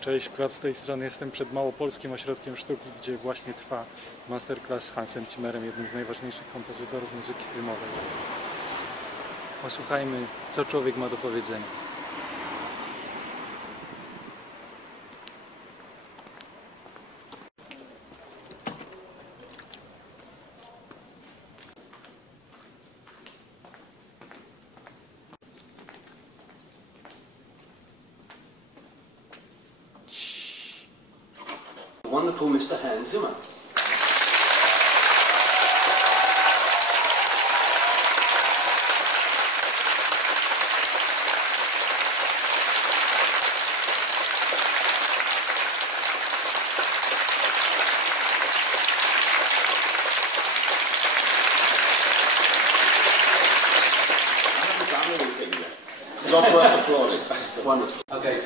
Cześć, Klap z tej strony. Jestem przed Małopolskim Ośrodkiem Sztuki, gdzie właśnie trwa masterclass z Hansem Zimmerem, jednym z najważniejszych kompozytorów muzyki filmowej. Posłuchajmy, co człowiek ma do powiedzenia. Wonderful Mr. Hans Zimmer. Not worth applauding. Wonderful. Okay,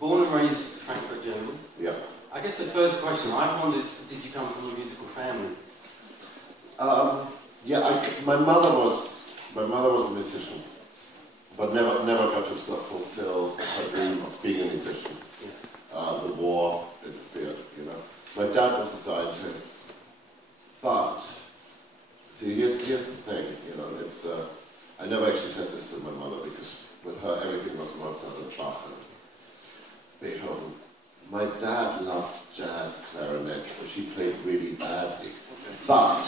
born and raised in Frankfurt, Germany. Yeah. I guess the first question I wondered: did you come from a musical family? Yeah, my mother was a musician, but never got to fulfill her dream of being a musician. Yeah. The war interfered, you know. My dad was a scientist, but see, here's the thing, you know. It's I never actually said this to my mother because with her everything was Mozart and Bach and Beethoven. My dad loved jazz clarinet, which he played really badly. But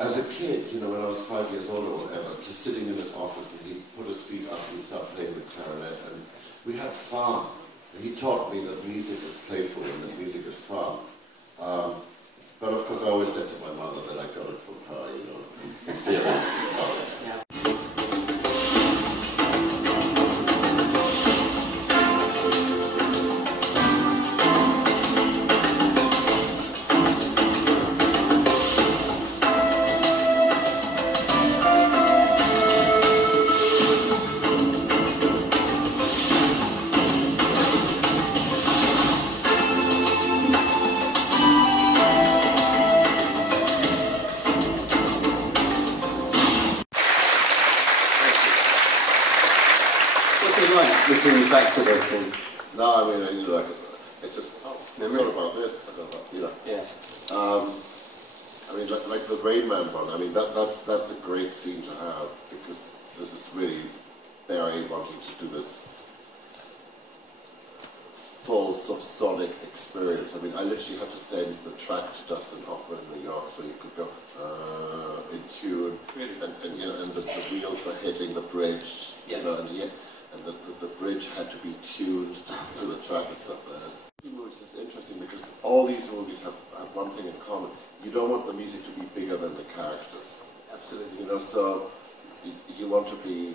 as a kid, you know, when I was 5 years old or whatever, just sitting in his office and he'd put his feet up and start playing the clarinet, and we had fun. And he taught me that music is playful and that music is fun. But of course I always said to my mother that I got it from her, you know, be serious about it. Yeah. Listening back to those things. No, I mean, you know, it's just, oh, I forgot about this, I forgot about, you know. Yeah. I mean, like the Rain Man one, I mean, that's a great scene to have, because this is really Barry wanting to do this full sort of sonic experience. I mean, I literally had to send the track to Dustin Hoffman in New York so you could go in tune, really? and you know, and the wheels are hitting the bridge, yeah. You know, and the bridge had to be tuned to the track and stuff. It's interesting because all these movies have one thing in common. You don't want the music to be bigger than the characters. Absolutely. You know, so you want to be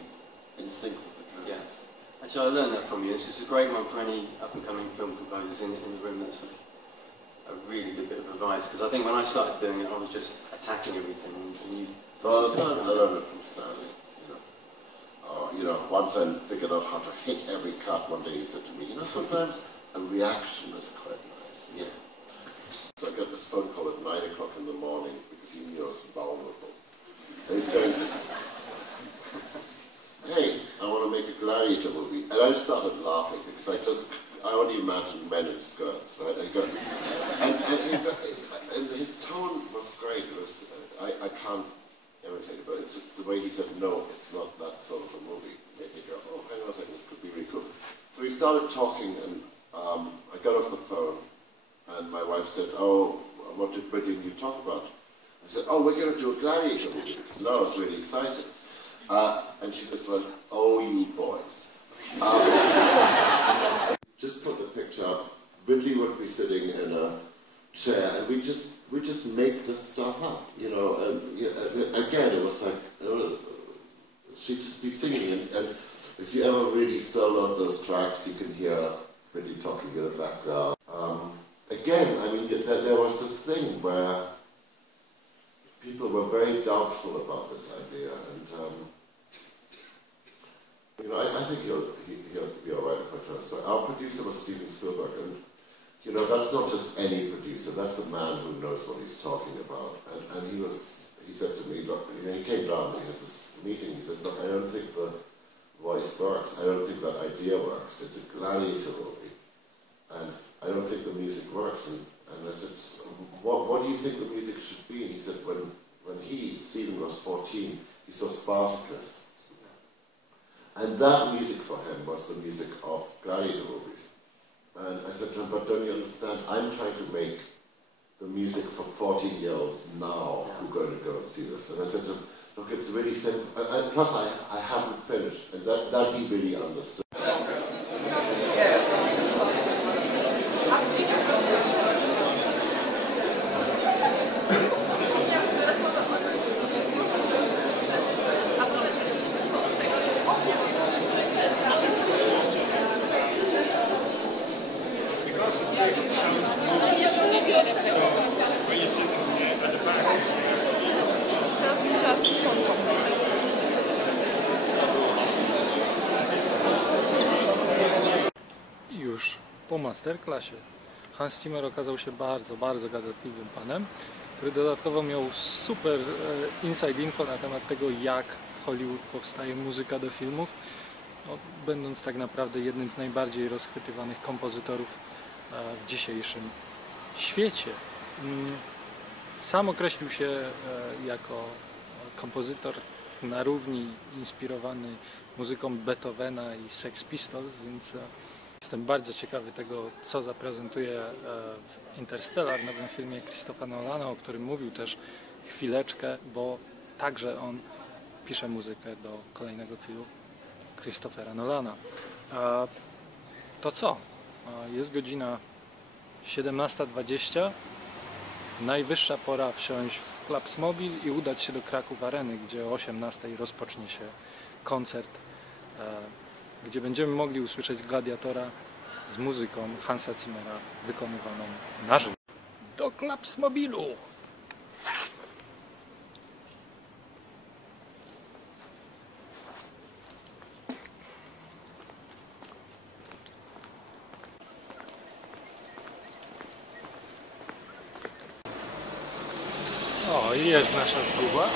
in sync with the characters. Yeah. Actually, I learned that from you. This is a great one for any up-and-coming film composers in the room. That's a really good bit of advice, because I think when I started doing it, I was just attacking everything. And you I learned it from Stanley. You know, once I figured out how to hit every cut, one day he said to me, you know, sometimes a reaction is quite nice. Yeah. So I got this phone call at 9 o'clock in the morning because he knew I was vulnerable. And he's going, hey, I want to make a Gladiator movie. And I just started laughing because I only imagined men in skirts, right? And his tone was great. It was, I can't imitate it, but it's just the way he said, no, it's not that sort of a movie. Made me go, oh, hang on a second, this could be really cool. So we started talking, and I got off the phone, and my wife said, oh, what did you talk about? I said, oh, we're going to do a Gladiator movie, because now I was really excited. And she just went, oh, you boys. Just put the picture up. Ridley would be sitting in a chair, and we just make this stuff up, you know. And again, it was like she'd just be singing, and if you ever really soloed those tracks, you can hear Ridley talking in the background. Again, I mean, there was this thing where people were very doubtful about this idea, and you know, I think he'll be all right if I try. So our producer was Steven Spielberg, and you know, that's not just any producer, that's a man who knows what he's talking about. And he said to me, look, he came down, we had this meeting, he said, look, I don't think the voice works, I don't think that idea works, it's a Gladiator movie. music works. And I said, what do you think the music should be? And he said, when Steven was 14, he saw Spartacus. And that music for him was the music of Gladiator movies. And I said to him, but don't you understand? I'm trying to make the music for 14-year-olds now who are going to go and see this. And I said to him, look, it's really simple. Plus, I haven't finished. And that he really understood. Już po masterclassie Hans Zimmer okazał się bardzo, bardzo gadatliwym panem, który dodatkowo miał super inside info na temat tego, jak w Hollywood powstaje muzyka do filmów, no, będąc tak naprawdę jednym z najbardziej rozchwytywanych kompozytorów w dzisiejszym świecie. Sam określił się jako kompozytor na równi inspirowany muzyką Beethovena i Sex Pistols, więc jestem bardzo ciekawy tego, co zaprezentuje w Interstellar, nowym filmie Christophera Nolana, o którym mówił też chwileczkę, bo także on pisze muzykę do kolejnego filmu Christophera Nolana. To co? Jest godzina 17:20. Najwyższa pora wsiąść w Klapsmobil i udać się do Kraków Areny, gdzie o 18:00 rozpocznie się koncert, gdzie będziemy mogli usłyszeć Gladiatora z muzyką Hansa Zimmera wykonywaną na żywo. Do Klapsmobilu! O, i jest nasza zguba.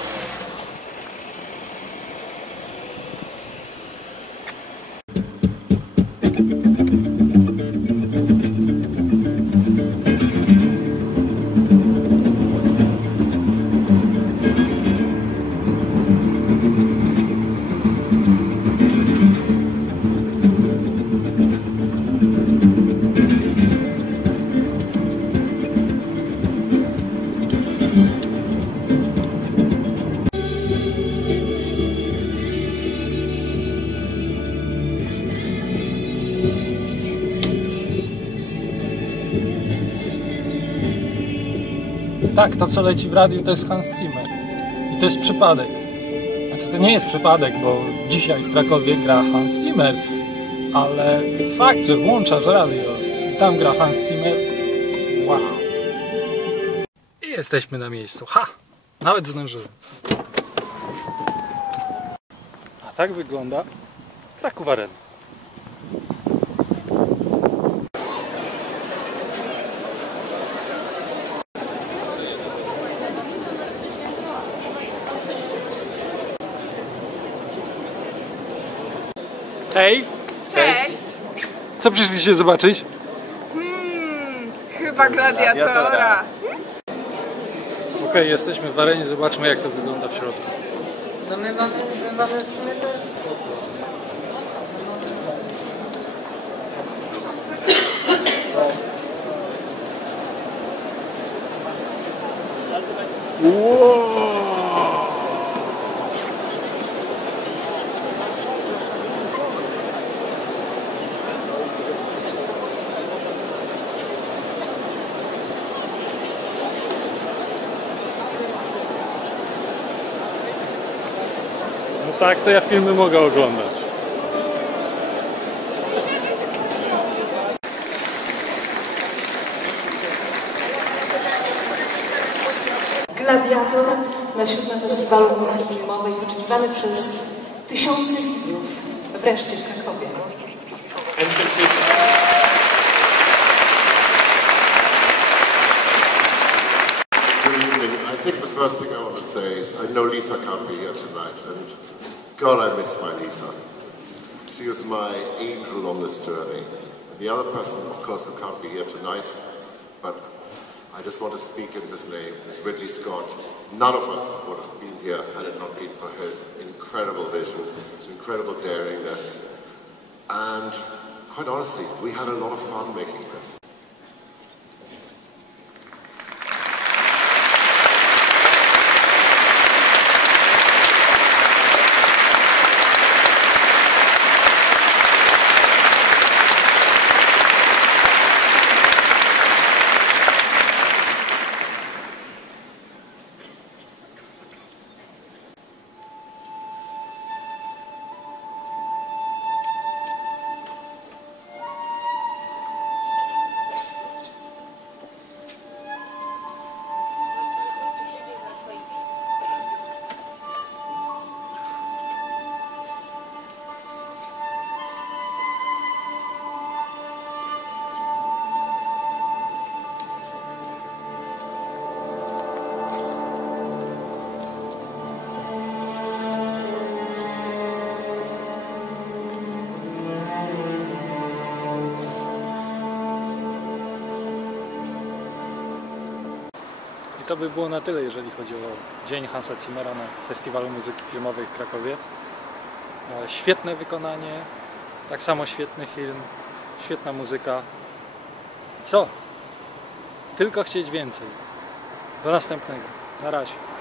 Tak, to co leci w radiu, to jest Hans Zimmer. I to jest przypadek. Znaczy to nie jest przypadek, bo dzisiaj w Krakowie gra Hans Zimmer, ale fakt, że włączasz radio i tam gra Hans Zimmer, wow. I jesteśmy na miejscu. Ha! Nawet zdążyłem. A tak wygląda Kraków Areny. Hej! Cześć! Co przyszliście zobaczyć? Chyba Gladiatora. Okej, jesteśmy w arenie, zobaczmy jak to wygląda w środku. No my mamy w sumie też. No tak, to ja filmy mogę oglądać. Gladiator na 7. Festiwalu Muzyki Filmowej, wyczekiwany przez tysiące widzów, wreszcie w Krakowie. I think the first thing I want to say is I know Lisa can't be here tonight, and God, I miss my Lisa. She was my angel on this journey. And the other person, of course, who can't be here tonight but I just want to speak in his name. It's Ridley Scott. None of us would have been here had it not been for his incredible vision, his incredible daringness, and quite honestly, we had a lot of fun making this. I to by było na tyle, jeżeli chodzi o Dzień Hansa Zimmera na Festiwalu Muzyki Filmowej w Krakowie. Świetne wykonanie, tak samo świetny film, świetna muzyka. Co? Tylko chcieć więcej. Do następnego. Na razie.